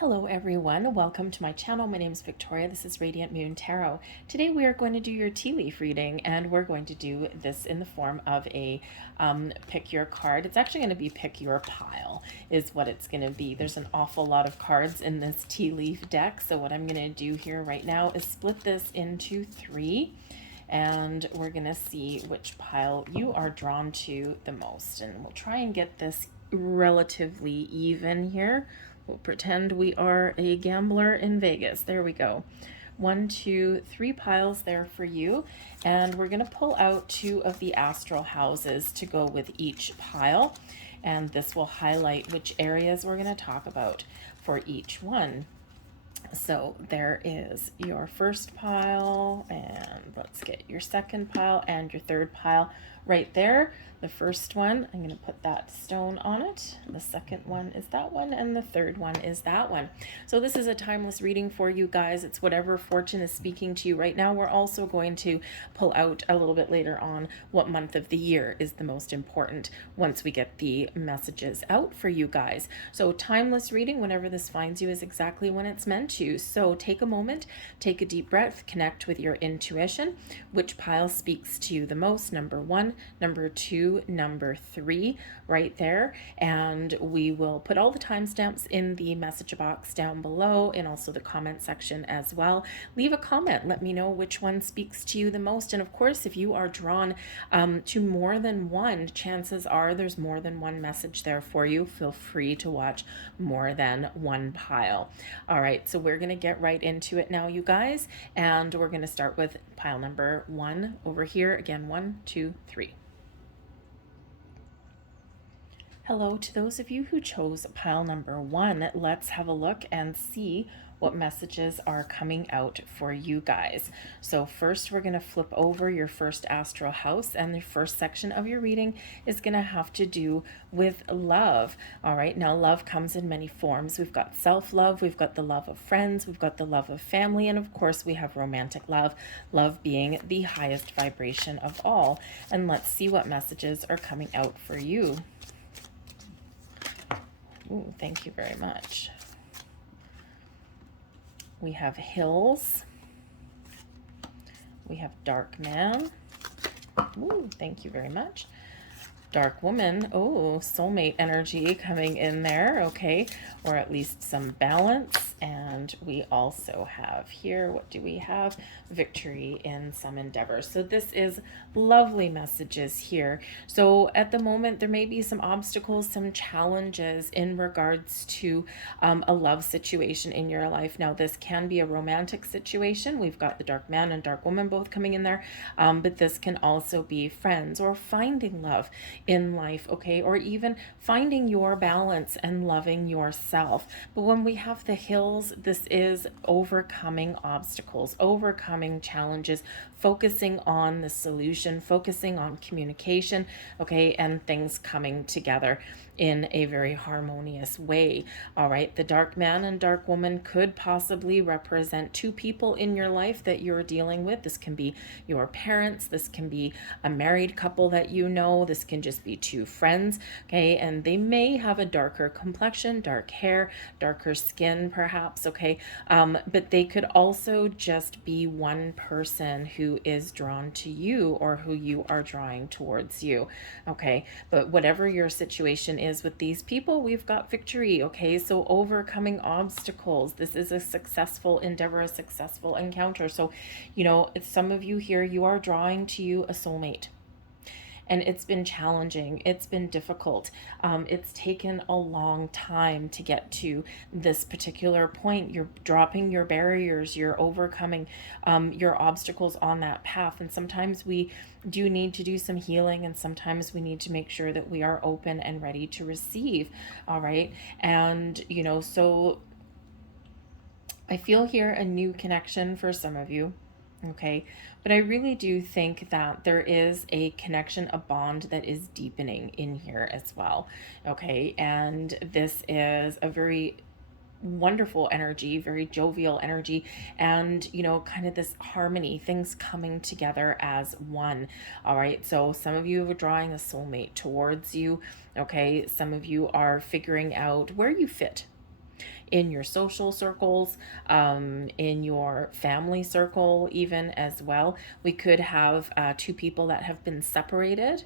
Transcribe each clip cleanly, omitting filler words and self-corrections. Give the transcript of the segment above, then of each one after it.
Hello everyone, welcome to my channel. My name is Victoria. This is Radiant Moon Tarot. Today we are going to do your tea leaf reading, and we're going to do this in the form of a pick your card. It's actually going to be pick your pile is what it's going to be. There's an awful lot of cards in this tea leaf deck, so what I'm going to do here right now is split this into three, and we're going to see which pile you are drawn to the most, and we'll try and get this relatively even here. We'll pretend we are a gambler in Vegas. There we go. 1, 2, 3 piles there for you. And we're going to pull out 2 of the astral houses to go with each pile. And this will highlight which areas we're going to talk about for each one. So there is your first pile, and let's get your second pile and your third pile right there. The first one, I'm going to put that stone on it. The second one is that one, and the third one is that one. So this is a timeless reading for you guys. It's whatever fortune is speaking to you right now. We're also going to pull out a little bit later on what month of the year is the most important once we get the messages out for you guys. So timeless reading, whenever this finds you, is exactly when it's meant to. So take a moment, take a deep breath, connect with your intuition. Which pile speaks to you the most? Number 1, number 2, number 3 right there. And we will put all the timestamps in the message box down below, and also the comment section as well. Leave a comment, let me know which one speaks to you the most. And of course, if you are drawn to more than one, chances are there's more than one message there for you. Feel free to watch more than one pile. All right, so we're going to get right into it now, you guys, and we're going to start with pile number 1 over here. Again, 1, 2, 3. Hello to those of you who chose pile number 1. Let's have a look and see what messages are coming out for you guys. So first, we're going to flip over your first astral house, and the first section of your reading is going to have to do with love. All right, now love comes in many forms. We've got self-love, we've got the love of friends, we've got the love of family, and of course we have romantic love, love being the highest vibration of all. And let's see what messages are coming out for you. Ooh, thank you very much. We have hills. We have dark man. Ooh, thank you very much. Dark woman. Oh, soulmate energy coming in there. Okay, or at least some balance. And we also have here, what do we have? Victory in some endeavors. So this is lovely messages here. So at the moment, there may be some obstacles, some challenges in regards to a love situation in your life. Now, this can be a romantic situation. We've got the dark man and dark woman both coming in there, but this can also be friends or finding love in life, okay, or even finding your balance and loving yourself. But when we have the hills, this is overcoming obstacles, overcoming challenges, focusing on the solution, focusing on communication, okay, and things coming together in a very harmonious way. All right, the dark man and dark woman could possibly represent 2 people in your life that you're dealing with. This can be your parents, this can be a married couple that you know, this can just be 2 friends, okay, and they may have a darker complexion, dark hair, darker skin perhaps, okay, but they could also just be one person who is drawn to you or who you are drawing towards you, okay, but whatever your situation is with these people, we've got victory, okay, so overcoming obstacles, this is a successful endeavor, a successful encounter. So, you know, some of you here, you are drawing to you a soulmate. And it's been challenging. It's been difficult. It's taken a long time to get to this particular point. You're dropping your barriers. You're overcoming your obstacles on that path. And sometimes we do need to do some healing, and sometimes we need to make sure that we are open and ready to receive. All right. And, you know, so I feel here a new connection for some of you. Okay, but I really do think that there is a connection, a bond that is deepening in here as well. Okay, and this is a very wonderful energy, very jovial energy, and, you know, kind of this harmony, things coming together as one. All right, so some of you are drawing a soulmate towards you. Okay, some of you are figuring out where you fit in your social circles, in your family circle, even as well. We could have two people that have been separated,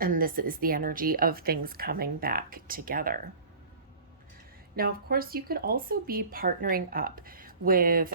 and this is the energy of things coming back together. Now, of course, you could also be partnering up with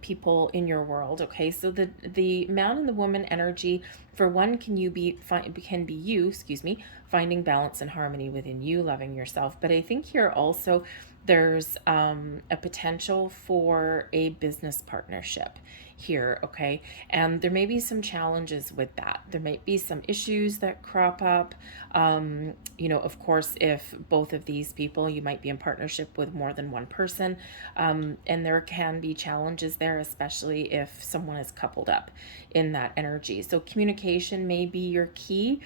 people in your world. Okay, so the man and the woman energy, for one, can be you, excuse me, finding balance and harmony within you, loving yourself. But I think here also there's a potential for a business partnership here, okay? And there may be some challenges with that. There might be some issues that crop up. Of course, if both of these people, you might be in partnership with more than one person, and there can be challenges there, especially if someone is coupled up in that energy. So communication may be your key.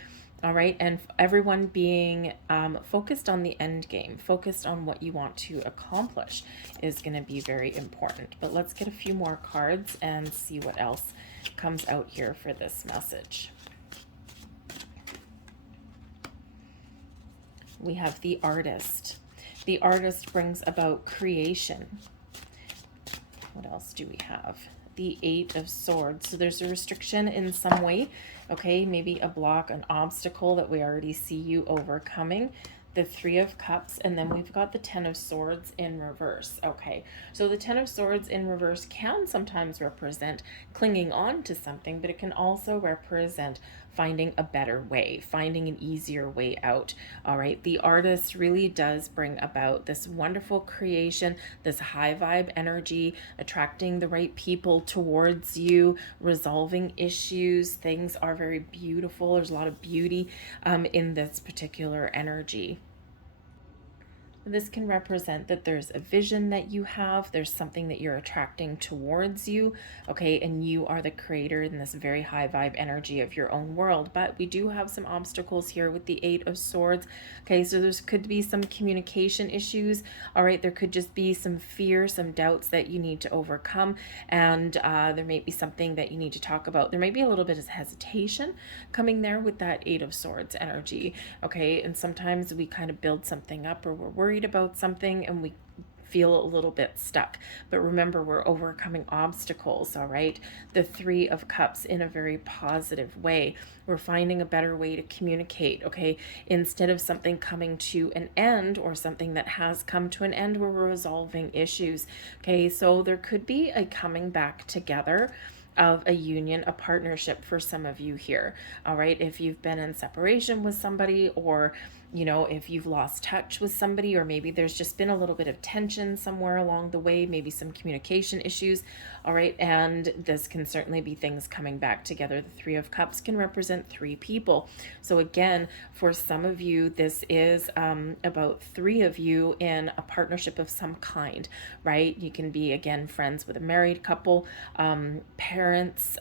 All right, and everyone being focused on the end game, focused on what you want to accomplish is going to be very important. But let's get a few more cards and see what else comes out here for this message. We have the artist. The artist brings about creation. What else do we have? The Eight of Swords. So there's a restriction in some way, okay? Maybe a block, an obstacle that we already see you overcoming. The Three of Cups, and then we've got the Ten of Swords in reverse. Okay, so the Ten of Swords in reverse can sometimes represent clinging on to something, but it can also represent finding a better way, finding an easier way out. All right, the artist really does bring about this wonderful creation, this high vibe energy, attracting the right people towards you, resolving issues. Things are very beautiful. There's a lot of beauty in this particular energy. This can represent that there's a vision that you have, there's something that you're attracting towards you, okay, and you are the creator in this very high vibe energy of your own world. But we do have some obstacles here with the Eight of Swords, okay, so there could be some communication issues, all right, there could just be some fear, some doubts that you need to overcome, and there may be something that you need to talk about. There might be a little bit of hesitation coming there with that Eight of Swords energy, okay, and sometimes we kind of build something up, or we're worried about something and we feel a little bit stuck. But remember, we're overcoming obstacles, all right? The Three of Cups in a very positive way. We're finding a better way to communicate, okay? Instead of something coming to an end or something that has come to an end, we're resolving issues, okay? So there could be a coming back together of a union, a partnership for some of you here, all right? If you've been in separation with somebody, or if you've lost touch with somebody, or maybe there's just been a little bit of tension somewhere along the way, maybe some communication issues, all right? And this can certainly be things coming back together. The Three of Cups can represent three people. So again, for some of you, this is about three of you in a partnership of some kind, right? You can be, again, friends with a married couple, parents,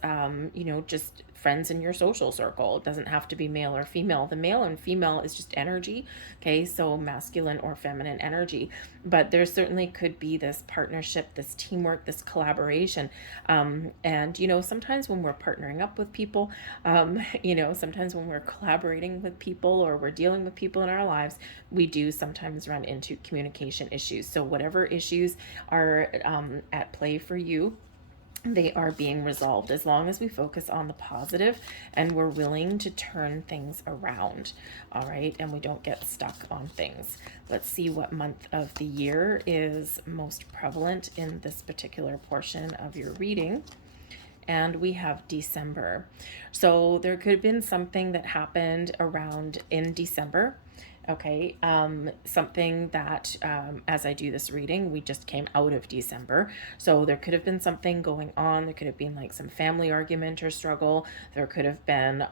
just friends in your social circle. It doesn't have to be male or female. The male and female is just energy, okay? So masculine or feminine energy. But there certainly could be this partnership, this teamwork, this collaboration. And, sometimes when we're partnering up with people, sometimes when we're collaborating with people or we're dealing with people in our lives, we do sometimes run into communication issues. So whatever issues are at play for you, they are being resolved as long as we focus on the positive and we're willing to turn things around, all right, and we don't get stuck on things. Let's see what month of the year is most prevalent in this particular portion of your reading. And we have December. So there could have been something that happened around in December. Okay, something that as I do this reading, we just came out of December. So there could have been something going on. There could have been like some family argument or struggle. There could have been,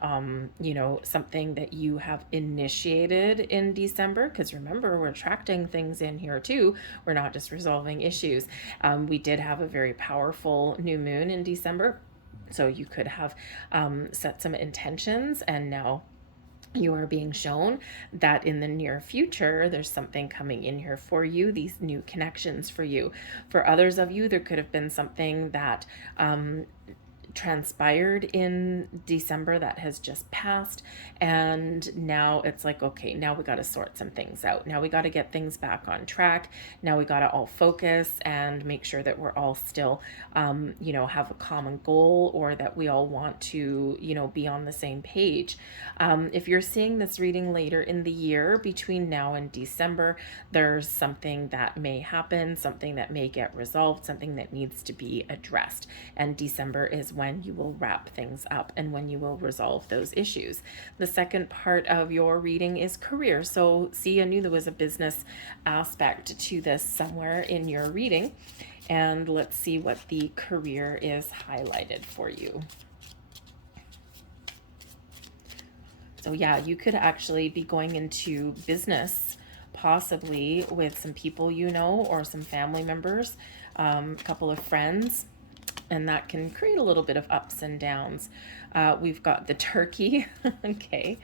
something that you have initiated in December. Because remember, we're attracting things in here too. We're not just resolving issues. We did have a very powerful new moon in December. So you could have set some intentions, and now you are being shown that in the near future, there's something coming in here for you, these new connections for you. For others of you, there could have been something that transpired in December that has just passed, and now it's like, okay, now we got to sort some things out. Now we got to get things back on track. Now we got to all focus and make sure that we're all still have a common goal, or that we all want to be on the same page. If you're seeing this reading later in the year, between now and December, there's something that may happen, something that may get resolved, something that needs to be addressed, and December is when you will wrap things up and when you will resolve those issues. The second part of your reading is career. So see, I knew there was a business aspect to this somewhere in your reading, and let's see what the career is highlighted for you. So yeah, you could actually be going into business, possibly with some people or some family members, a couple of friends, and that can create a little bit of ups and downs. We've got the turkey. Okay,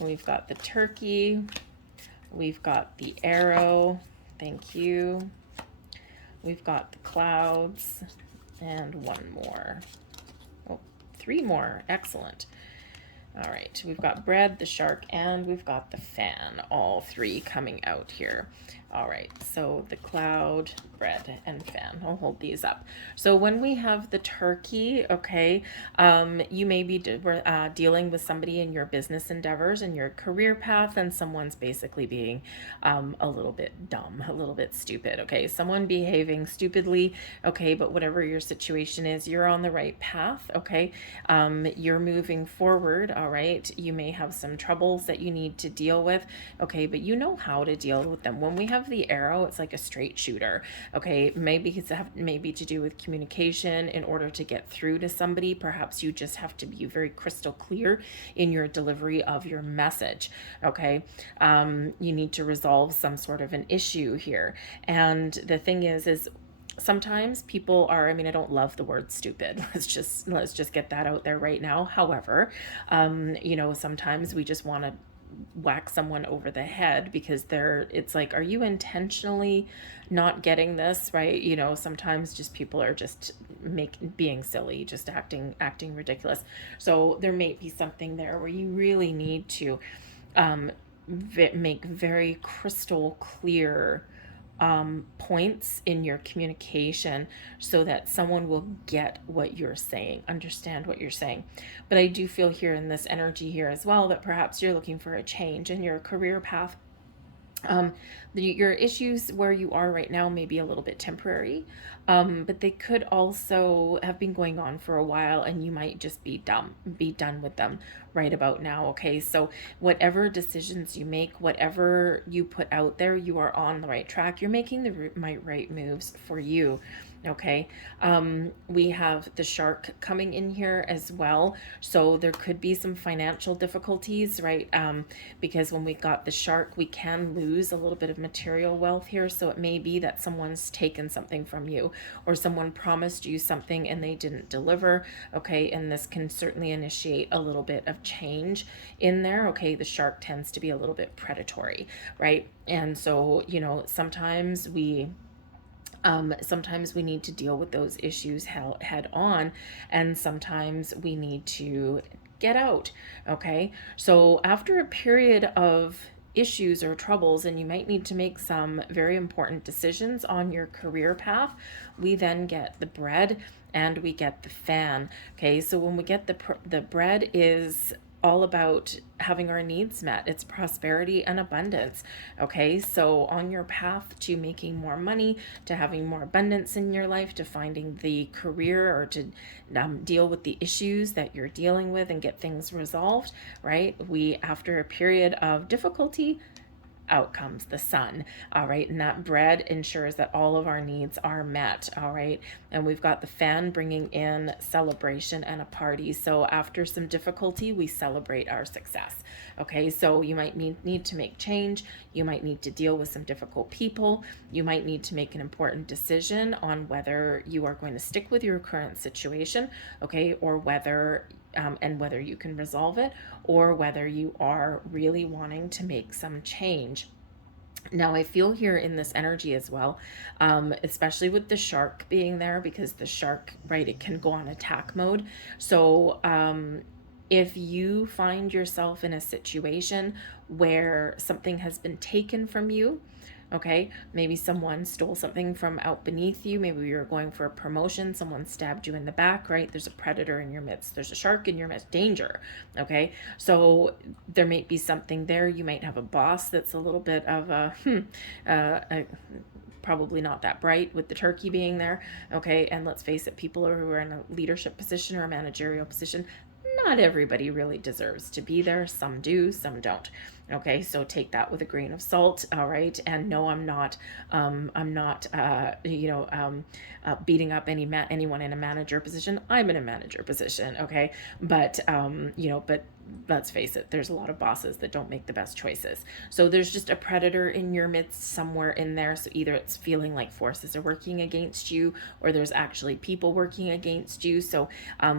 we've got the turkey. We've got the arrow. Thank you. We've got the clouds, and one more. Oh, three more. Excellent. All right, we've got bread, the shark, and we've got the fan, all three coming out here. All right, so the cloud, bread, and fan. I'll hold these up. So when we have the turkey, okay, you may be dealing with somebody in your business endeavors and your career path, and someone's basically being a little bit dumb, a little bit stupid, okay? Someone behaving stupidly, okay, but whatever your situation is, you're on the right path, okay? You're moving forward, all right? You may have some troubles that you need to deal with, okay, but you know how to deal with them. When we have the arrow, it's like a straight shooter, okay? Maybe it's maybe to do with communication. In order to get through to somebody, perhaps you just have to be very crystal clear in your delivery of your message, okay? You need to resolve some sort of an issue here. And the thing is sometimes people are, I don't love the word stupid. Let's just get that out there right now. However, sometimes we just want to whack someone over the head because it's like, are you intentionally not getting this right? Sometimes just people are just being silly, just acting ridiculous. So there may be something there where you really need to make very crystal clear points in your communication so that someone will get what you're saying, understand what you're saying. But I do feel here in this energy here as well that perhaps you're looking for a change in your career path. Your issues where you are right now may be a little bit temporary, but they could also have been going on for a while, and you might just be done with them right about now. Okay, so whatever decisions you make, whatever you put out there, you are on the right track. You're making the right moves for you. Okay, we have the shark coming in here as well, so there could be some financial difficulties, right? Because when we got the shark, we can lose a little bit of material wealth here. So it may be that someone's taken something from you, or someone promised you something and they didn't deliver. Okay, and this can certainly initiate a little bit of change in there. Okay, the shark tends to be a little bit predatory, right? And so sometimes we need to deal with those issues head on, and sometimes we need to get out. Okay, so after a period of issues or troubles, and you might need to make some very important decisions on your career path, we then get the bread and we get the fan. Okay, so when we get the bread is all about having our needs met. It's prosperity and abundance. Okay, so on your path to making more money, to having more abundance in your life, to finding the career, or to deal with the issues that you're dealing with and get things resolved, right? After a period of difficulty, out comes the sun. All right, and that bread ensures that all of our needs are met. All right, and we've got the fan bringing in celebration and a party. So after some difficulty, we celebrate our success. Okay, so you might need to make change. You might need to deal with some difficult people. You might need to make an important decision on whether you are going to stick with your current situation, okay, or whether you can resolve it, or whether you are really wanting to make some change. Now, I feel here in this energy as well, especially with the shark being there, because the shark, right, it can go on attack mode. So, if you find yourself in a situation where something has been taken from you, okay, maybe someone stole something from out beneath you, maybe you're going for a promotion, someone stabbed you in the back, right? There's a predator in your midst, there's a shark in your midst, danger, okay? So there might be something there. You might have a boss that's a little bit of a probably not that bright, with the turkey being there, okay? And let's face it, people who are in a leadership position or a managerial position, not everybody really deserves to be there. Some do, some don't. Okay, so take that with a grain of salt. All right, and no, I'm not, beating up anyone in a manager position. I'm in a manager position. Okay, but but let's face it, there's a lot of bosses that don't make the best choices. So there's just a predator in your midst somewhere in there. So either it's feeling like forces are working against you, or there's actually people working against you. So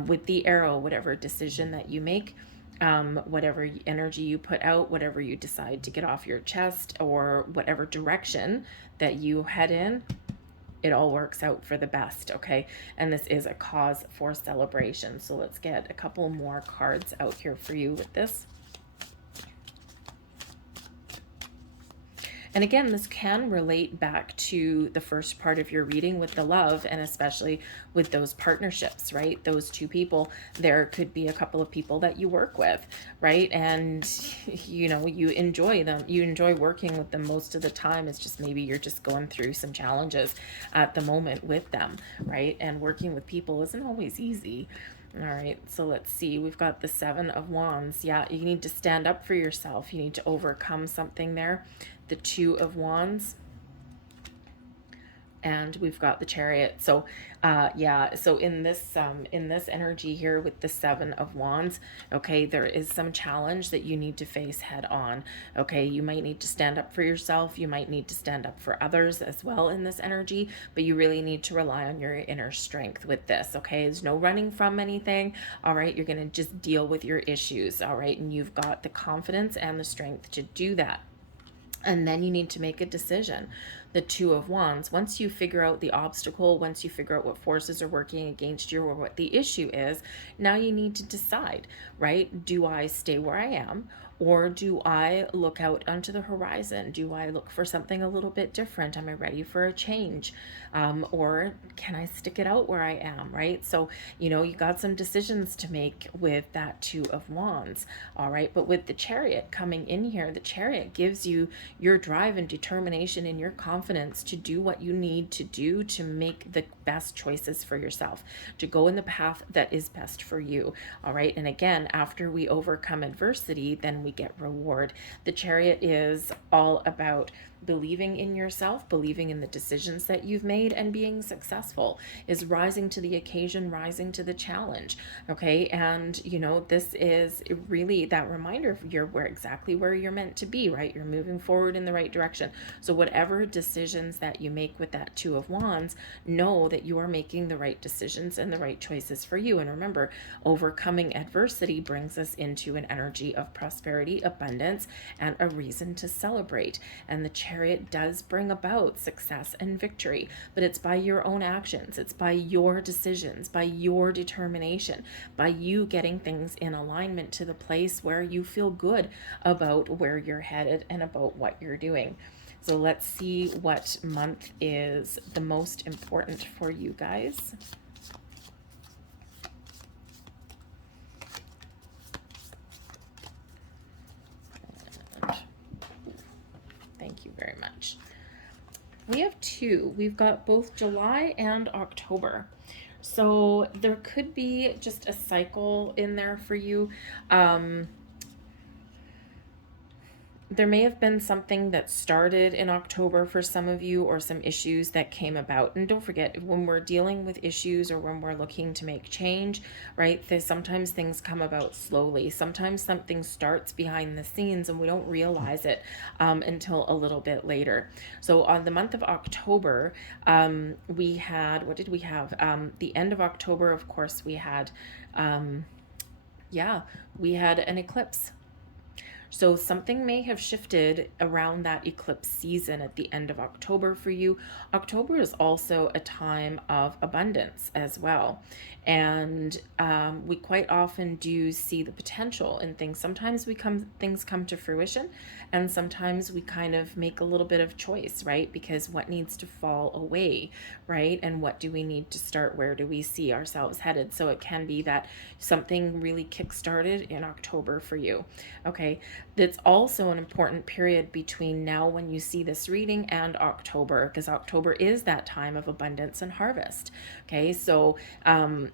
with the arrow, whatever decision that you make, whatever energy you put out, whatever you decide to get off your chest, or whatever direction that you head in, it all works out for the best, okay? And this is a cause for celebration. So let's get a couple more cards out here for you with this. And again, this can relate back to the first part of your reading with the love, and especially with those partnerships, right? Those two people. There could be a couple of people that you work with, right? And, you enjoy them. You enjoy working with them most of the time. It's just maybe you're just going through some challenges at the moment with them, right? And working with people isn't always easy. All right, so let's see. We've got the Seven of Wands. Yeah, you need to stand up for yourself. You need to overcome something there. The Two of Wands. And we've got the Chariot. So so in this energy here with the Seven of Wands, okay, there is some challenge that you need to face head on. Okay, you might need to stand up for yourself, you might need to stand up for others as well in this energy, but you really need to rely on your inner strength with this. Okay, there's no running from anything. All right, you're going to just deal with your issues. All right, and you've got the confidence and the strength to do that. And then you need to make a decision. The Two of Wands, once you figure out the obstacle, once you figure out what forces are working against you or what the issue is, now you need to decide, right? Do I stay where I am, or do I look out onto the horizon? Do I look for something a little bit different? Am I ready for a change? Or can I stick it out where I am, right? So, you got some decisions to make with that Two of Wands, all right? But with the Chariot coming in here, the Chariot gives you your drive and determination and your confidence to do what you need to do to make the best choices for yourself, to go in the path that is best for you, all right? And again, after we overcome adversity, then we get reward. The Chariot is all about believing in yourself, believing in the decisions that you've made, and being successful, is rising to the occasion, rising to the challenge. Okay, and this is really that reminder of exactly where you're meant to be, right? You're moving forward in the right direction. So whatever decisions that you make with that Two of Wands, know that you are making the right decisions and the right choices for you. And remember, overcoming adversity brings us into an energy of prosperity, abundance, and a reason to celebrate. And the Chariot does bring about success and victory, but it's by your own actions, it's by your decisions, by your determination, by you getting things in alignment to the place where you feel good about where you're headed and about what you're doing. So let's see what month is the most important for you guys. Thank you very much. We have two. We've got both July and October. So there could be just a cycle in there for you. There may have been something that started in October for some of you, or some issues that came about. And don't forget, when we're dealing with issues or when we're looking to make change, right, sometimes things come about slowly. Sometimes something starts behind the scenes and we don't realize it until a little bit later. So on the month of October, we had, what did we have? The end of October, of course, we had, we had an eclipse. So something may have shifted around that eclipse season at the end of October for you. October is also a time of abundance as well. And we quite often do see the potential in things. Sometimes things come to fruition, and sometimes we kind of make a little bit of choice, right? Because what needs to fall away, right? And what do we need to start? Where do we see ourselves headed? So it can be that something really kick-started in October for you. Okay, that's also an important period between now when you see this reading and October, because October is that time of abundance and harvest. Okay, so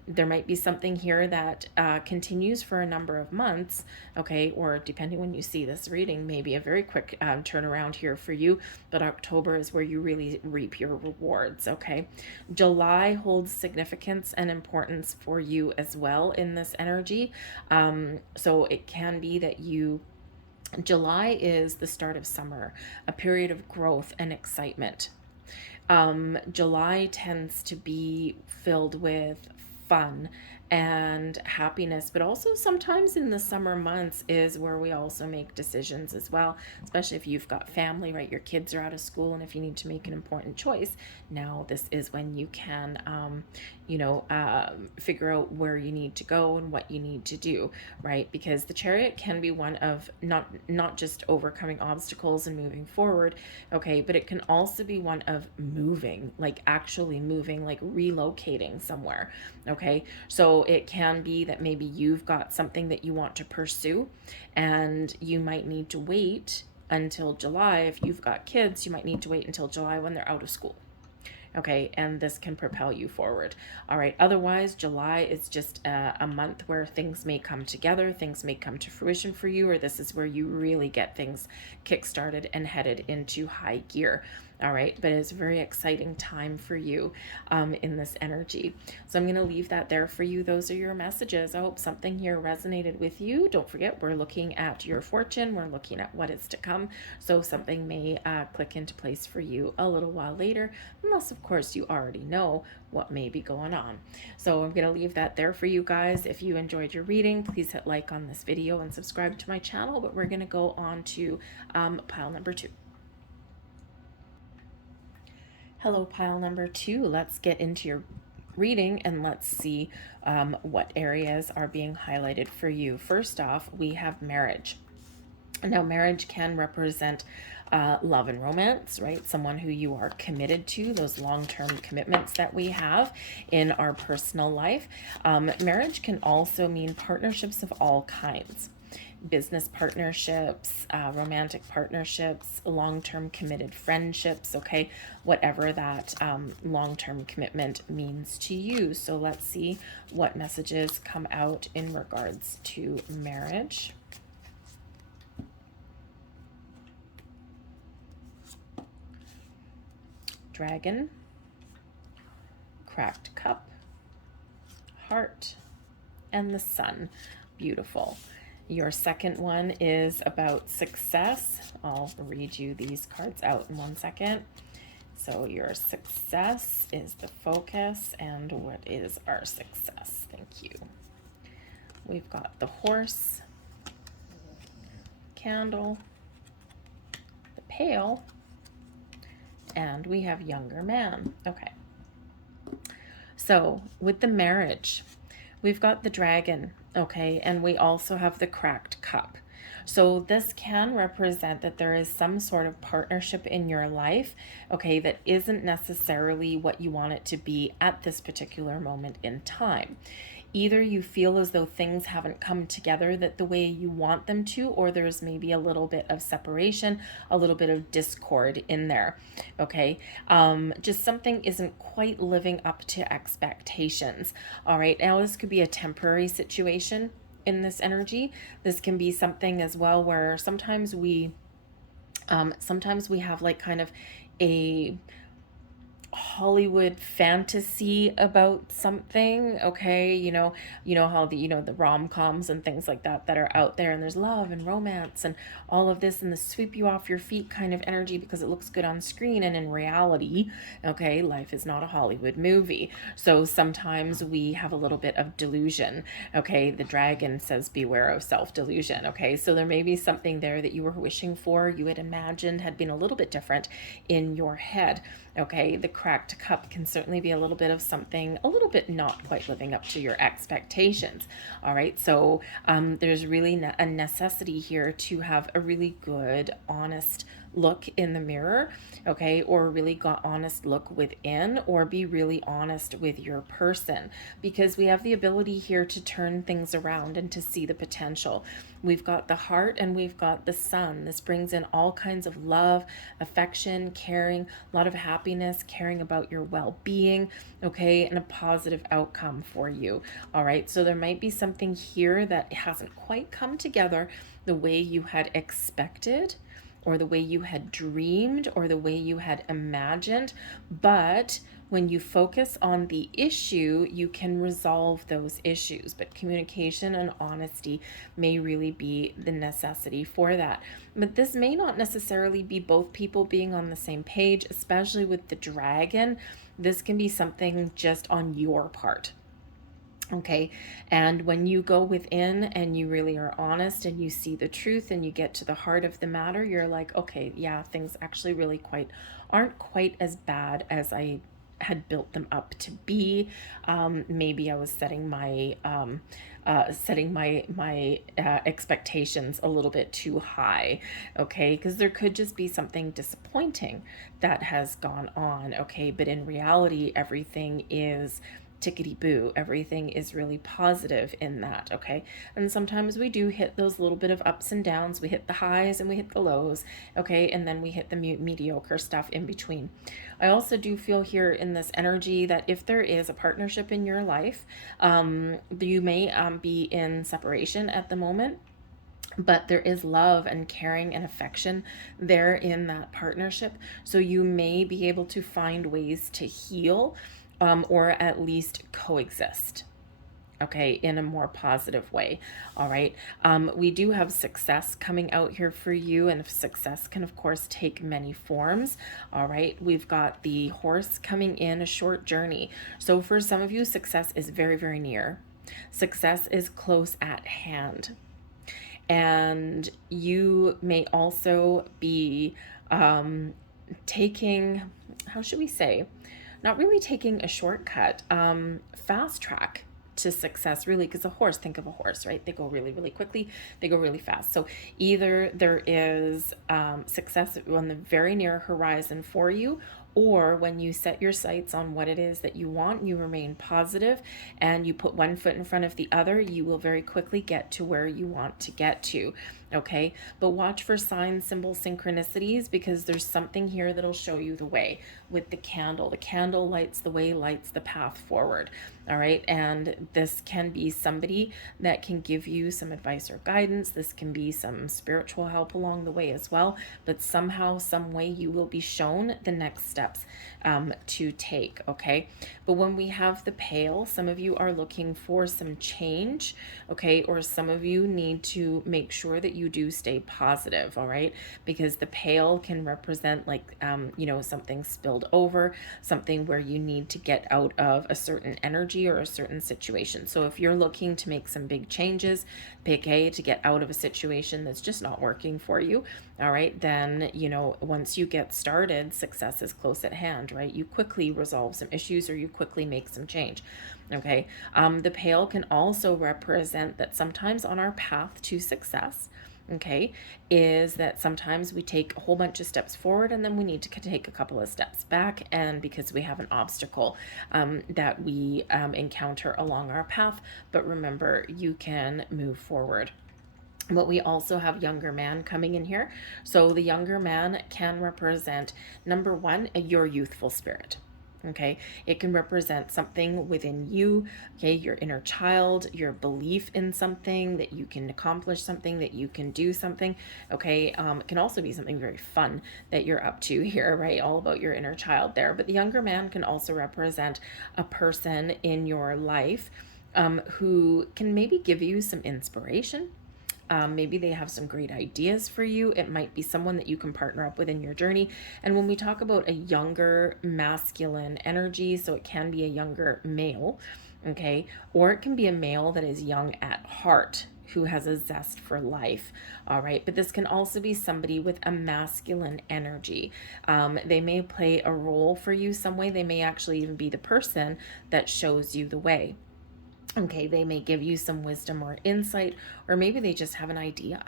there might be something here that continues for a number of months, okay, or depending when you see this reading, maybe a very quick turnaround here for you, but October is where you really reap your rewards, okay? July holds significance and importance for you as well in this energy. So it can be that July is the start of summer, a period of growth and excitement. July tends to be filled with fun and happiness, but also sometimes in the summer months is where we also make decisions as well, especially if you've got family, right? Your kids are out of school, and if you need to make an important choice, now this is when you can, figure out where you need to go and what you need to do, right? Because the Chariot can be one of not just overcoming obstacles and moving forward, okay, but it can also be one of moving, like actually moving, like relocating somewhere, okay? So it can be that maybe you've got something that you want to pursue, and you might need to wait until July. If you've got kids, you might need to wait until July when they're out of school. Okay, and this can propel you forward. All right, otherwise, July is just a month where things may come together, things may come to fruition for you, or this is where you really get things kick-started and headed into high gear. All right, but it's a very exciting time for you in this energy. So I'm going to leave that there for you. Those are your messages. I hope something here resonated with you. Don't forget, we're looking at your fortune. We're looking at what is to come. So something may click into place for you a little while later, unless, of course, you already know what may be going on. So I'm going to leave that there for you guys. If you enjoyed your reading, please hit like on this video and subscribe to my channel. But we're going to go on to pile number 2. Hello, pile number 2. Let's get into your reading and let's see what areas are being highlighted for you. First off, we have marriage. Now, marriage can represent love and romance, right? Someone who you are committed to, those long-term commitments that we have in our personal life. Marriage can also mean partnerships of all kinds. Business partnerships, romantic partnerships, long-term committed friendships, okay, whatever that long-term commitment means to you. So let's see what messages come out in regards to marriage. Dragon, cracked cup, heart, and the sun. Beautiful. Your second one is about success. I'll read you these cards out in 1 second. So your success is the focus, and what is our success? Thank you. We've got the horse, candle, the pail, and we have younger man. Okay. So with the marriage, we've got the dragon, okay, and we also have the cracked cup. So this can represent that there is some sort of partnership in your life, okay, that isn't necessarily what you want it to be at this particular moment in time. Either you feel as though things haven't come together that the way you want them to, or there's maybe a little bit of separation, a little bit of discord in there, okay? Just something isn't quite living up to expectations, all right? Now, this could be a temporary situation in this energy. This can be something as well where sometimes we have like kind of a Hollywood fantasy about something, okay? You know how the rom-coms and things like that that are out there, and there's love and romance and all of this, and the sweep you off your feet kind of energy because it looks good on screen, and in reality, okay, life is not a Hollywood movie. So sometimes we have a little bit of delusion, okay? The dragon says beware of self-delusion, okay? So there may be something there that you were wishing for, you had imagined had been a little bit different in your head. Okay, the cracked cup can certainly be a little bit of something, a little bit not quite living up to your expectations. All right, so there's really a necessity here to have a really good, honest look in the mirror, okay, or a really honest look within, or be really honest with your person, because we have the ability here to turn things around and to see the potential. We've got the heart and we've got the sun. This brings in all kinds of love, affection, caring, a lot of happiness, caring about your well-being, okay, and a positive outcome for you. All right, so there might be something here that hasn't quite come together the way you had expected, or the way you had dreamed, or the way you had imagined, but when you focus on the issue, you can resolve those issues. But communication and honesty may really be the necessity for that. But this may not necessarily be both people being on the same page, especially with the dragon. This can be something just on your part. Okay, and when you go within and you really are honest and you see the truth and you get to the heart of the matter, you're like, okay, yeah, things actually really aren't quite as bad as I had built them up to be. Maybe I was setting my expectations a little bit too high, okay? Because there could just be something disappointing that has gone on, okay? But in reality, everything is tickety boo. Everything is really positive in that, okay? And sometimes we do hit those little bit of ups and downs. We hit the highs and we hit the lows, okay? And then we hit the mediocre stuff in between. I also do feel here in this energy that if there is a partnership in your life, you may be in separation at the moment, but there is love and caring and affection there in that partnership. So you may be able to find ways to heal, or at least coexist, okay, in a more positive way. All right, we do have success coming out here for you, and success can of course take many forms. All right, we've got the horse coming in, a short journey. So for some of you, success is very, very near. Success is close at hand, and you may also be taking, how should we say, not really taking a shortcut, fast track to success, really, because a horse, think of a horse, right? They go really, really quickly, they go really fast. So either there is success on the very near horizon for you, or when you set your sights on what it is that you want, you remain positive and you put one foot in front of the other, you will very quickly get to where you want to get to. Okay, but watch for signs, symbols, synchronicities, because there's something here that'll show you the way with the candle. The candle lights the way, lights the path forward. All right, and this can be somebody that can give you some advice or guidance. This can be some spiritual help along the way as well, but somehow, some way, you will be shown the next steps to take. Okay, but when we have the pail, some of you are looking for some change, okay, or some of you need to make sure that you do stay positive. All right, because the pail can represent like something spilled over, something where you need to get out of a certain energy or a certain situation. So if you're looking to make some big changes, okay, to get out of a situation that's just not working for you, all right, then once you get started, success is close at hand, right? You quickly resolve some issues, or you quickly make some change. Okay, the pail can also represent that sometimes on our path to success, okay, is that sometimes we take a whole bunch of steps forward and then we need to take a couple of steps back, and because we have an obstacle that we encounter along our path. But remember, you can move forward. But we also have younger man coming in here. So the younger man can represent, number one, your youthful spirit. Okay, it can represent something within you, okay, your inner child, your belief in something, that you can accomplish something, that you can do something. Okay, it can also be something very fun that you're up to here, right? All about your inner child there. But the younger man can also represent a person in your life who can maybe give you some inspiration. Maybe they have some great ideas for you. It might be someone that you can partner up with in your journey. And when we talk about a younger masculine energy, so it can be a younger male, okay, or it can be a male that is young at heart, who has a zest for life. All right, but this can also be somebody with a masculine energy. They may play a role for you some way. They may actually even be the person that shows you the way. Okay, they may give you some wisdom or insight, or maybe they just have an idea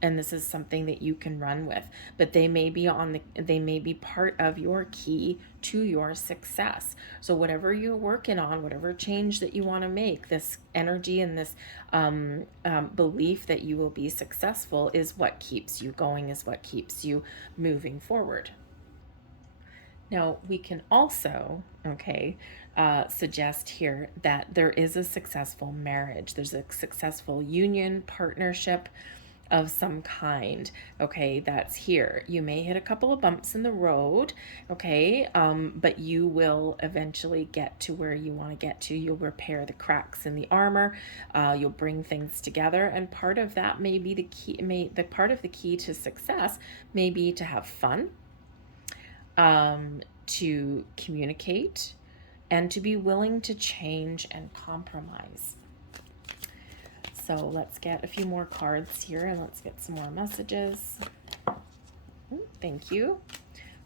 and this is something that you can run with. But they may be part of your key to your success. So whatever you're working on, whatever change that you want to make, this energy and this belief that you will be successful is what keeps you going, is what keeps you moving forward. Now, we can also, okay, suggest here that there is a successful marriage. There's a successful union, partnership of some kind, okay, that's here. You may hit a couple of bumps in the road, okay, but you will eventually get to where you want to get to. You'll repair the cracks in the armor. You'll bring things together, and part of that may be the key. The part of the key to success may be to have fun, to communicate, and to be willing to change and compromise. So let's get a few more cards here and let's get some more messages. Thank you.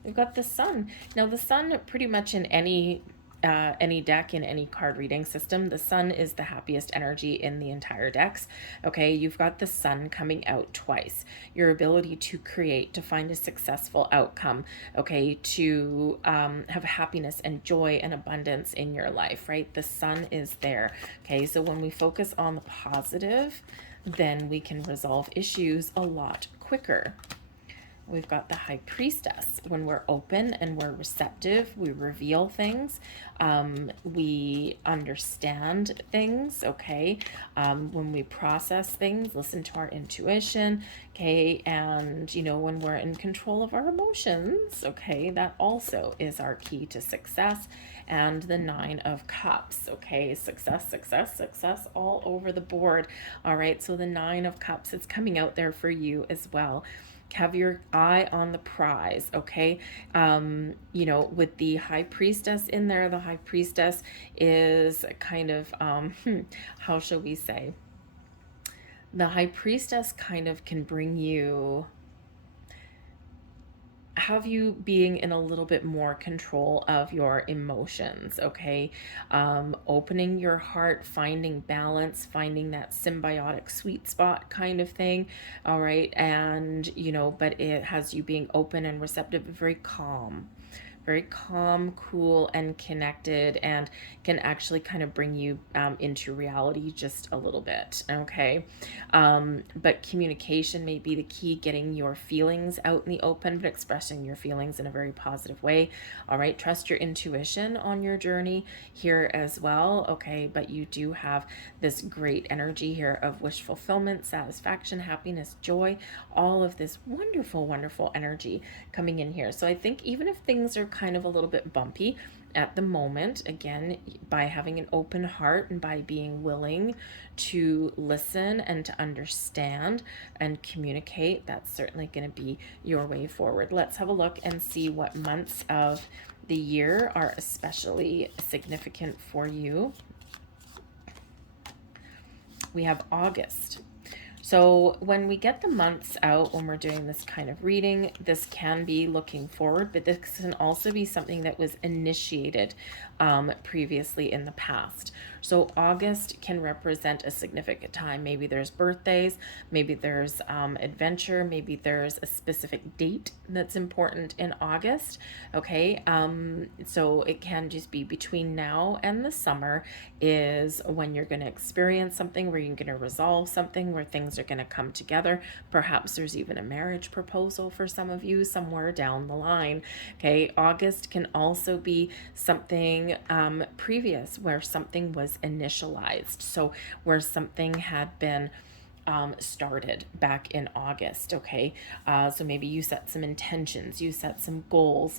We've got the Sun. Now the Sun, pretty much in any deck, in any card reading system, the Sun is the happiest energy in the entire decks. Okay, you've got the Sun coming out twice. Your ability to create, to find a successful outcome, okay, to have happiness and joy and abundance in your life, right? The Sun is there. Okay, so when we focus on the positive, then we can resolve issues a lot quicker. We've got the High Priestess. When we're open and we're receptive, we reveal things. We understand things, okay? When we process things, listen to our intuition, okay? And, you know, when we're in control of our emotions, okay, that also is our key to success. And the Nine of Cups, okay? Success, success, success all over the board, all right? So the Nine of Cups is coming out there for you as well. Have your eye on the prize, okay? You know, with the High Priestess in there, the High Priestess is kind of, how shall we say? The High Priestess kind of can bring you, have you being in a little bit more control of your emotions, okay? Opening your heart, finding balance, finding that symbiotic sweet spot kind of thing, all right? And, you know, but it has you being open and receptive, very calm, cool, and connected, and can actually kind of bring you into reality just a little bit, okay? But communication may be the key, getting your feelings out in the open, but expressing your feelings in a very positive way, all right? Trust your intuition on your journey here as well, okay? But you do have this great energy here of wish fulfillment, satisfaction, happiness, joy, all of this wonderful, wonderful energy coming in here. So I think even if things are kind of a little bit bumpy at the moment, again, by having an open heart and by being willing to listen and to understand and communicate, that's certainly going to be your way forward. Let's have a look and see what months of the year are especially significant for you. We have August. So when we get the months out, when we're doing this kind of reading, this can be looking forward, but this can also be something that was initiated previously in the past. So August can represent a significant time. Maybe there's birthdays, maybe there's adventure, maybe there's a specific date that's important in August. Okay, so it can just be between now and the summer is when you're going to experience something, where you're going to resolve something, where things are going to come together. Perhaps there's even a marriage proposal for some of you somewhere down the line. Okay, August can also be something previous, where something was initialized. So where something had been started back in August. Okay, so maybe you set some intentions, you set some goals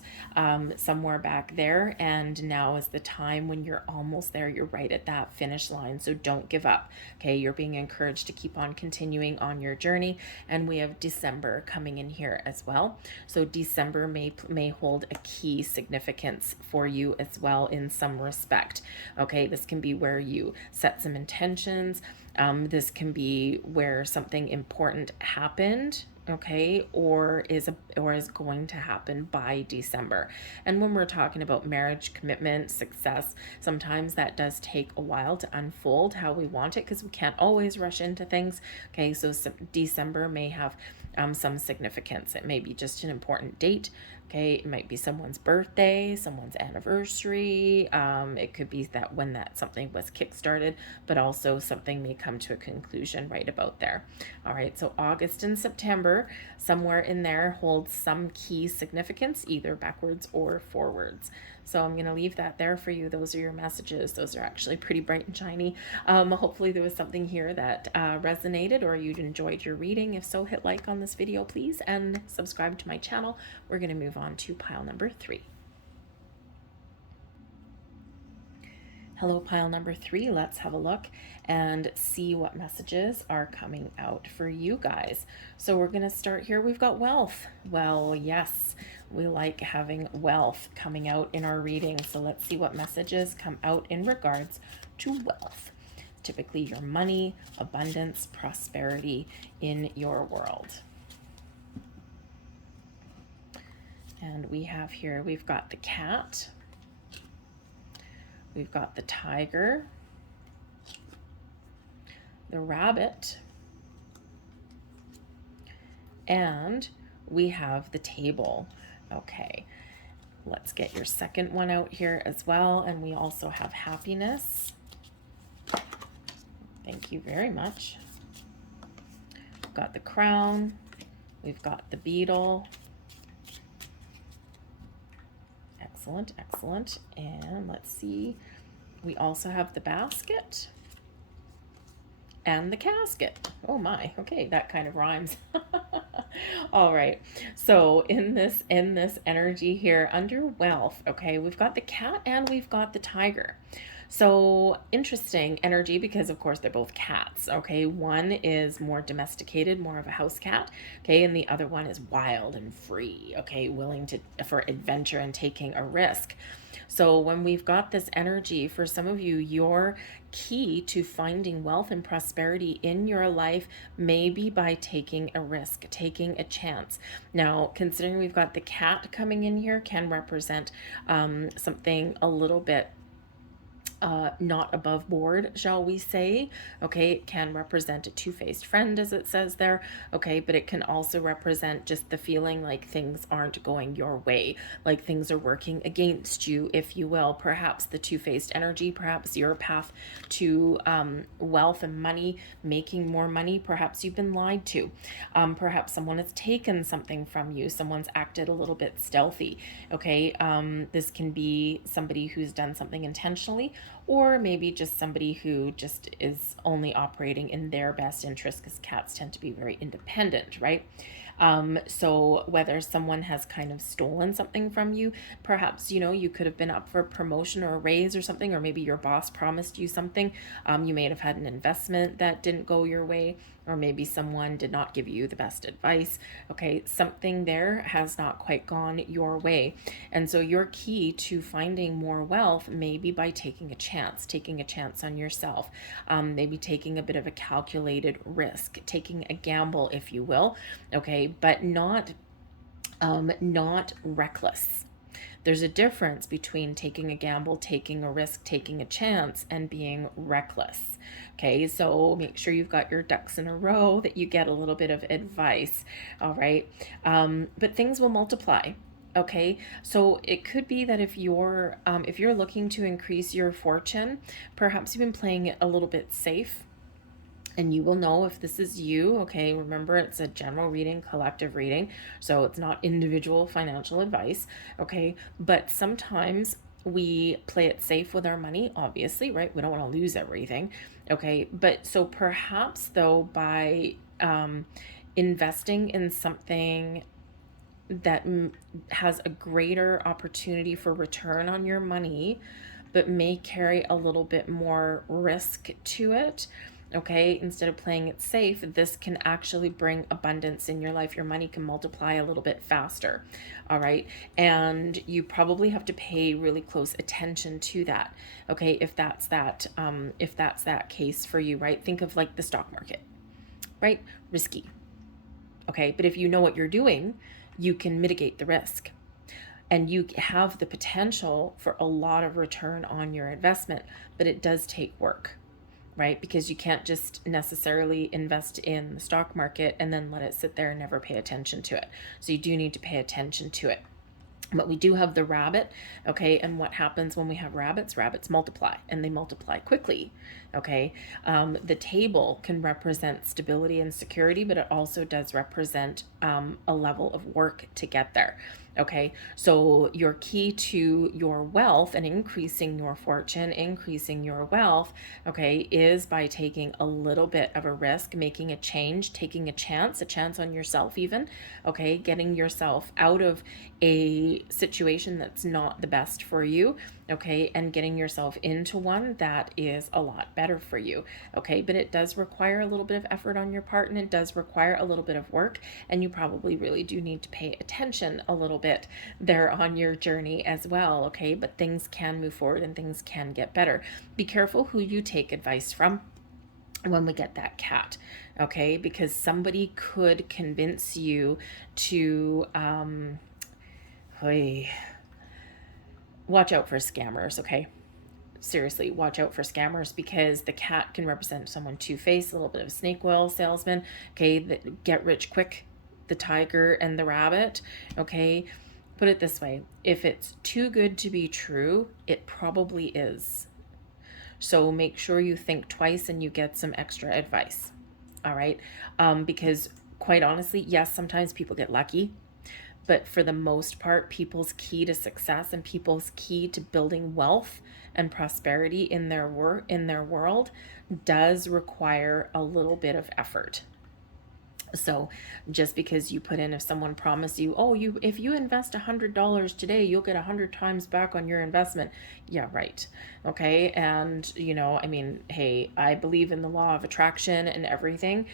somewhere back there, and now is the time when you're almost there. You're right at that finish line, so don't give up. Okay, you're being encouraged to keep on continuing on your journey. And we have December coming in here as well. So December may hold a key significance for you as well in some respect. Okay, this can be where you set some intentions. This can be where something important happened, okay, or is going to happen by December. And when we're talking about marriage, commitment, success, sometimes that does take a while to unfold how we want it, because we can't always rush into things. Okay, so December may have some significance. It may be just an important date. Okay, it might be someone's birthday, someone's anniversary. It could be that when that something was kickstarted, but also something may come to a conclusion right about there. All right, so August and September, somewhere in there, holds some key significance, either backwards or forwards. So I'm going to leave that there for you. Those are your messages. Those are actually pretty bright and shiny. Hopefully there was something here that resonated, or you'd enjoyed your reading. If so, hit like on this video, please, and subscribe to my channel. We're going to move on to pile number 3. Hello, pile number 3. Let's have a look and see what messages are coming out for you guys. So we're going to start here. We've got wealth. Well, yes, we like having wealth coming out in our reading. So let's see what messages come out in regards to wealth. Typically your money, abundance, prosperity in your world. And we have here, we've got the cat. We've got the tiger, the rabbit, and we have the table. Okay, let's get your second one out here as well. And we also have happiness. Thank you very much. We've got the crown. We've got the beetle. Excellent, excellent. And let's see, we also have the basket and the casket. Oh my, okay, that kind of rhymes. All right, so in this energy here under wealth, okay, we've got the cat and we've got the tiger. So interesting energy, because of course they're both cats. Okay, one is more domesticated, more of a house cat. Okay, and the other one is wild and free. Okay, willing for adventure and taking a risk. So when we've got this energy, for some of you, your key to finding wealth and prosperity in your life may be by taking a risk, taking a chance. Now, considering we've got the cat coming in here, can represent something a little bit not above board, shall we say. Okay, it can represent a two-faced friend, as it says there. Okay, but it can also represent just the feeling like things aren't going your way, like things are working against you, if you will. Perhaps the two-faced energy, perhaps your path to wealth and money, making more money. Perhaps you've been lied to. Perhaps someone has taken something from you. Someone's acted a little bit stealthy. Okay, this can be somebody who's done something intentionally, or maybe just somebody who just is only operating in their best interest, because cats tend to be very independent, right? So whether someone has kind of stolen something from you, perhaps, you know, you could have been up for a promotion or a raise or something, or maybe your boss promised you something. You may have had an investment that didn't go your way, or maybe someone did not give you the best advice. Okay, something there has not quite gone your way. And so your key to finding more wealth may be by taking a chance on yourself, maybe taking a bit of a calculated risk, taking a gamble, if you will. Okay, but not reckless. There's a difference between taking a gamble, taking a risk, taking a chance, and being reckless. Okay, so make sure you've got your ducks in a row, that you get a little bit of advice. All right, but things will multiply. Okay, so it could be that if you're looking to increase your fortune, perhaps you've been playing it a little bit safe, and you will know if this is you. Okay, remember, it's a general reading, collective reading, so it's not individual financial advice. Okay, but sometimes we play it safe with our money, obviously, right? We don't want to lose everything. Okay, but so perhaps though, by investing in something that has a greater opportunity for return on your money, but may carry a little bit more risk to it. Okay, instead of playing it safe, this can actually bring abundance in your life. Your money can multiply a little bit faster. All right, and you probably have to pay really close attention to that. Okay, if that's that case for you, right? Think of like the stock market, right? Risky. Okay, but if you know what you're doing, you can mitigate the risk, and you have the potential for a lot of return on your investment, but it does take work, right? Because you can't just necessarily invest in the stock market and then let it sit there and never pay attention to it. So you do need to pay attention to it. But we do have the rabbit, okay? And what happens when we have rabbits? Rabbits multiply, and they multiply quickly, okay? The table can represent stability and security, but it also does represent a level of work to get there. Okay, so your key to your wealth and increasing your fortune, increasing your wealth, okay, is by taking a little bit of a risk, making a change, taking a chance on yourself even, okay, getting yourself out of a situation that's not the best for you, okay, and getting yourself into one that is a lot better for you, okay, but it does require a little bit of effort on your part, and it does require a little bit of work, and you probably really do need to pay attention a little bit there on your journey as well, okay, but things can move forward and things can get better. Be careful who you take advice from when we get that cat, okay, because somebody could convince you to watch out for scammers, okay? Seriously, watch out for scammers, because the cat can represent someone two-faced, a little bit of a snake oil salesman, okay, that get rich quick. The tiger and the rabbit, okay? Put it this way, if it's too good to be true, it probably is. So make sure you think twice and you get some extra advice, all right? Because quite honestly, yes, sometimes people get lucky, but for the most part, people's key to success and people's key to building wealth and prosperity in their world does require a little bit of effort. So just because you put in, if someone promised you, oh, if you invest $100 today, you'll get 100 times back on your investment. Yeah, right. Okay. And I mean, hey, I believe in the law of attraction and everything.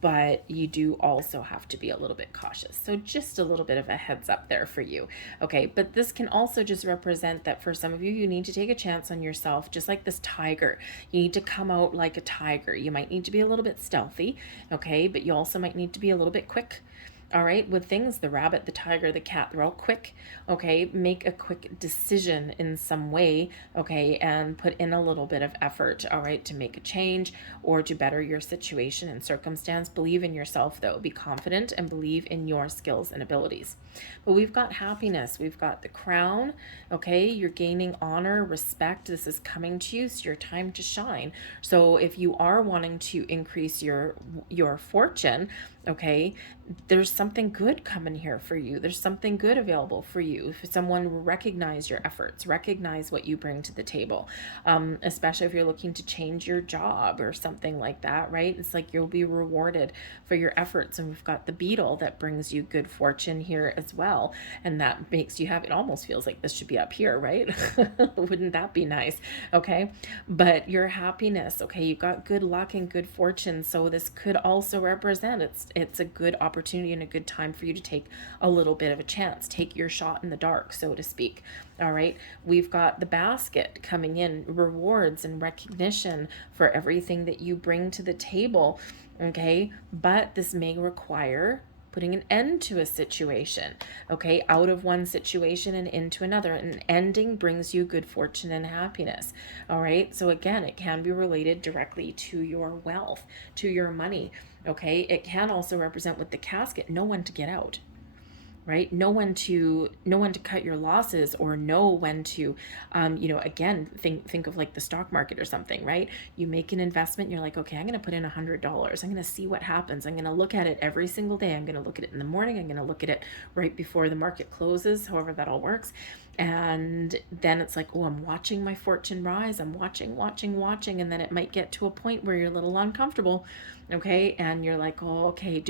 But you do also have to be a little bit cautious. So just a little bit of a heads up there for you. Okay, but this can also just represent that for some of you, you need to take a chance on yourself, just like this tiger. You need to come out like a tiger. You might need to be a little bit stealthy, okay, but you also might need to be a little bit quick. All right, with things, the rabbit, the tiger, the cat, they're all quick, okay? Make a quick decision in some way, okay, and put in a little bit of effort, all right, to make a change or to better your situation and circumstance. Believe in yourself, though. Be confident and believe in your skills and abilities. But we've got happiness. We've got the crown, okay? You're gaining honor, respect. This is coming to you. It's your time to shine. So if you are wanting to increase your fortune, okay, there's something good coming here for you. There's something good available for you. If someone recognize your efforts, recognize what you bring to the table, especially if you're looking to change your job or something like that, right? It's like you'll be rewarded for your efforts. And we've got the beetle that brings you good fortune here as well. And that makes you happy. It almost feels like this should be up here, right? Wouldn't that be nice? Okay. But your happiness, okay, you've got good luck and good fortune. So this could also represent it's a good opportunity and a good time for you to take a little bit of a chance, take your shot in the dark, so to speak. All right, we've got the basket coming in, rewards and recognition for everything that you bring to the table, okay, but this may require putting an end to a situation, okay, out of one situation and into another. An ending brings you good fortune and happiness, all right? So again, it can be related directly to your wealth, to your money, okay? It can also represent with the casket, know when to get out, right? Know when to cut your losses, or know when to, again, think of like the stock market or something, right? You make an investment, you're like, okay, I'm going to put in $100. I'm going to see what happens. I'm going to look at it every single day. I'm going to look at it in the morning. I'm going to look at it right before the market closes, however that all works. And then it's like, oh, I'm watching my fortune rise. I'm watching. And then it might get to a point where you're a little uncomfortable. Okay. And you're like, oh, okay,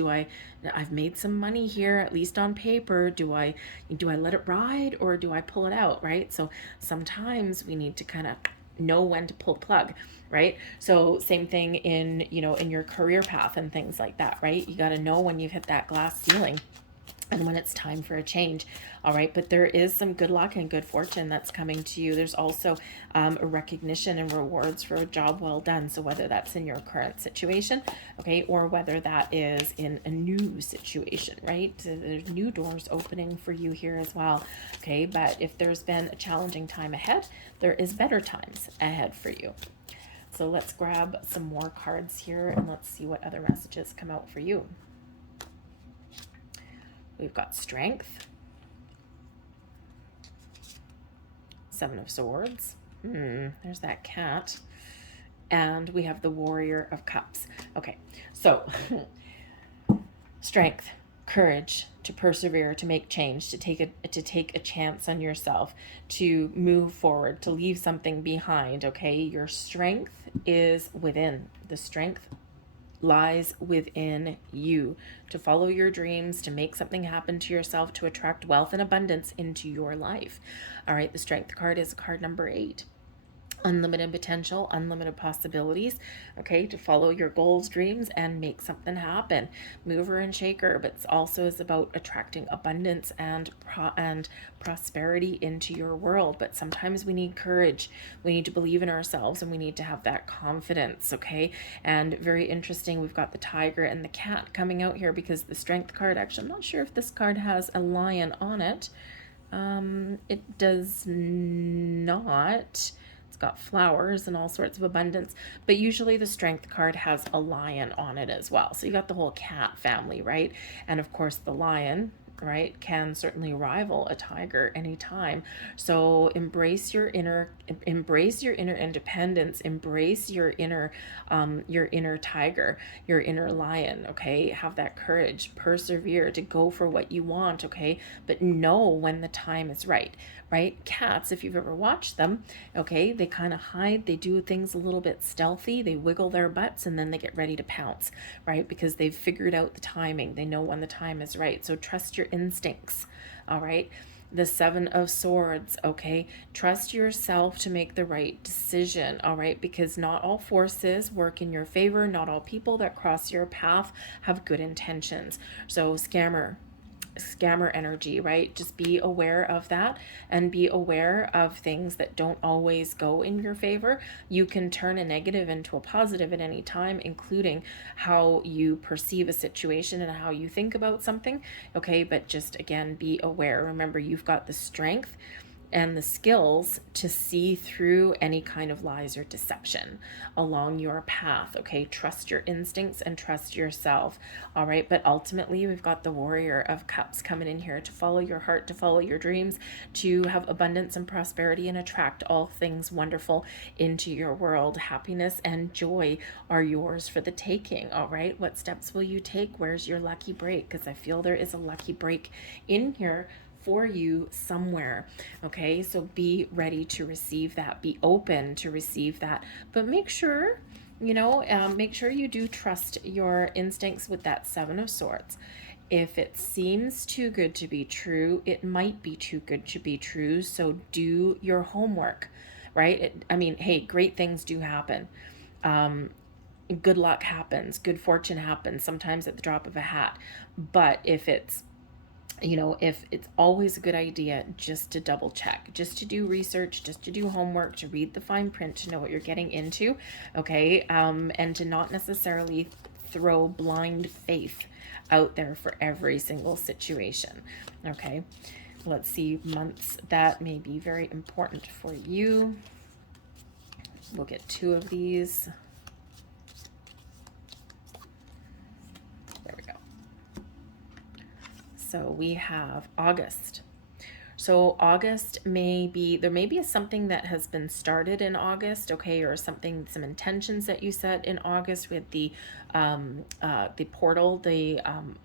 I've made some money here, at least on paper. Do I let it ride, or do I pull it out? Right. So sometimes we need to kind of know when to pull the plug, right? So same thing in, in your career path and things like that, right? You got to know when you've hit that glass ceiling and when it's time for a change. All right. But there is some good luck and good fortune that's coming to you. There's also a recognition and rewards for a job well done. So whether that's in your current situation, okay, or whether that is in a new situation, right? So there's new doors opening for you here as well. Okay. But if there's been a challenging time ahead, there is better times ahead for you. So let's grab some more cards here and let's see what other messages come out for you. We've got Strength, Seven of Swords, there's that cat, and we have the Warrior of Cups. Okay, so strength, courage, to persevere, to make change, to take a chance on yourself, to move forward, to leave something behind. Okay, your strength is within. The strength lies within you to follow your dreams, to make something happen to yourself, to attract wealth and abundance into your life. All right, the Strength card is card number 8. Unlimited potential, unlimited possibilities, okay, to follow your goals, dreams, and make something happen. Mover and shaker, but it also is about attracting abundance and prosperity into your world. But sometimes we need courage. We need to believe in ourselves, and we need to have that confidence, okay? And very interesting, we've got the tiger and the cat coming out here, because the Strength card, actually, I'm not sure if this card has a lion on it. It does not. It's got flowers and all sorts of abundance, but usually the Strength card has a lion on it as well. So you got the whole cat family, right? And of course the lion, right, can certainly rival a tiger anytime. So embrace your inner independence, embrace your inner tiger, your inner lion, okay? Have that courage, persevere to go for what you want, okay? But know when the time is right. Right? Cats, if you've ever watched them, okay, they kind of hide, they do things a little bit stealthy, they wiggle their butts, and then they get ready to pounce, right? Because they've figured out the timing. They know when the time is right. So trust your instincts, all right? The Seven of Swords, okay? Trust yourself to make the right decision, all right? Because not all forces work in your favor. Not all people that cross your path have good intentions. So scammer energy, right? Just be aware of that, and be aware of things that don't always go in your favor. You can turn a negative into a positive at any time, including how you perceive a situation and how you think about something, okay? But just, again, be aware. Remember, you've got the strength and the skills to see through any kind of lies or deception along your path, okay? Trust your instincts and trust yourself, all right? But ultimately, we've got the Warrior of Cups coming in here to follow your heart, to follow your dreams, to have abundance and prosperity, and attract all things wonderful into your world. Happiness and joy are yours for the taking, all right? What steps will you take? Where's your lucky break? Because I feel there is a lucky break in here for you somewhere, okay? So be ready to receive that, be open to receive that, but make sure you do trust your instincts with that Seven of Swords. If it seems too good to be true, it might be too good to be true. So do your homework, right? Hey, great things do happen. Good luck happens, good fortune happens, sometimes at the drop of a hat. But if it's always a good idea just to double check, just to do research, just to do homework, to read the fine print, to know what you're getting into, okay? And to not necessarily throw blind faith out there for every single situation. Okay, let's see months that may be very important for you. We'll get 2 of these. There we go. So we have August. So August there may be something that has been started in August, okay, or something, some intentions that you set in August with the portal, the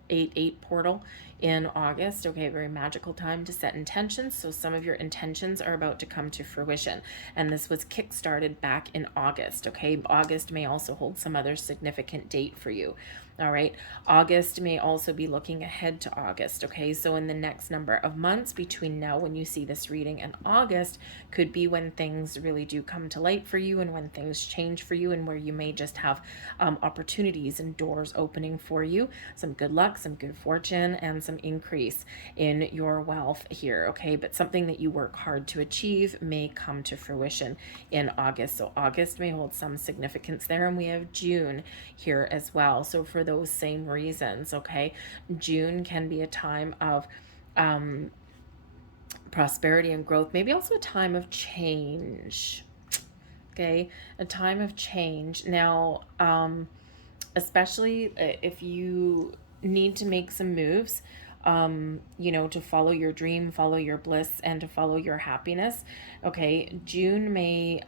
8/8 portal in August, okay, very magical time to set intentions. So some of your intentions are about to come to fruition, and this was kick-started back in August, okay. August may also hold some other significant date for you. All right, August may also be looking ahead to August, okay? So in the next number of months between now when you see this reading and August could be when things really do come to light for you, and when things change for you, and where you may just have opportunities and doors opening for you, some good luck, some good fortune, and some increase in your wealth here, okay? But something that you work hard to achieve may come to fruition in August. So August may hold some significance there, and we have June here as well. So for those same reasons, okay, June can be a time of prosperity and growth, maybe also a time of change, okay, a time of change. Now, especially if you need to make some moves, you know, to follow your dream, follow your bliss, and to follow your happiness. Okay, June may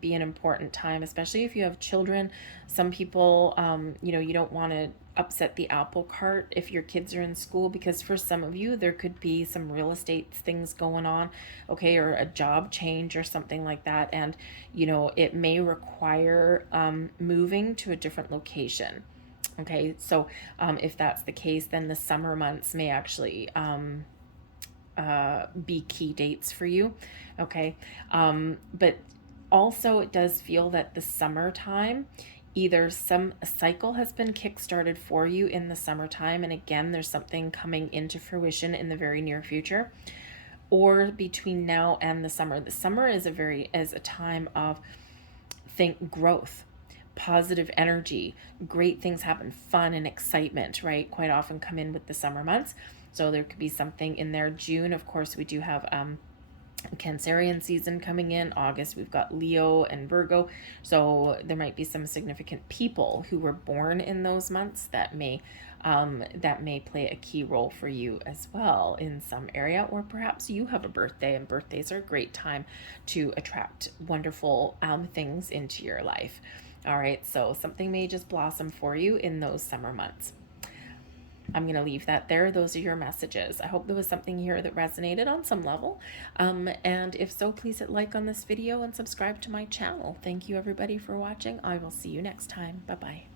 be an important time, especially if you have children. Some people, you know, you don't want to upset the apple cart if your kids are in school, because for some of you there could be some real estate things going on, okay, or a job change or something like that, and you know, it may require moving to a different location. Okay, so if that's the case, then the summer months may actually be key dates for you. Okay, but also it does feel that the summertime, either some cycle has been kick-started for you in the summertime, and again, there's something coming into fruition in the very near future, or between now and the summer. The summer is a time of growth, positive energy, great things happen, fun and excitement, right? Quite often come in with the summer months. So there could be something in there. June, of course, we do have Cancerian season coming in. August, we've got Leo and Virgo. So there might be some significant people who were born in those months that may play a key role for you as well in some area, or perhaps you have a birthday, and birthdays are a great time to attract wonderful things into your life. All right, so something may just blossom for you in those summer months. I'm going to leave that there. Those are your messages. I hope there was something here that resonated on some level. And if so, please hit like on this video and subscribe to my channel. Thank you everybody for watching. I will see you next time. Bye-bye.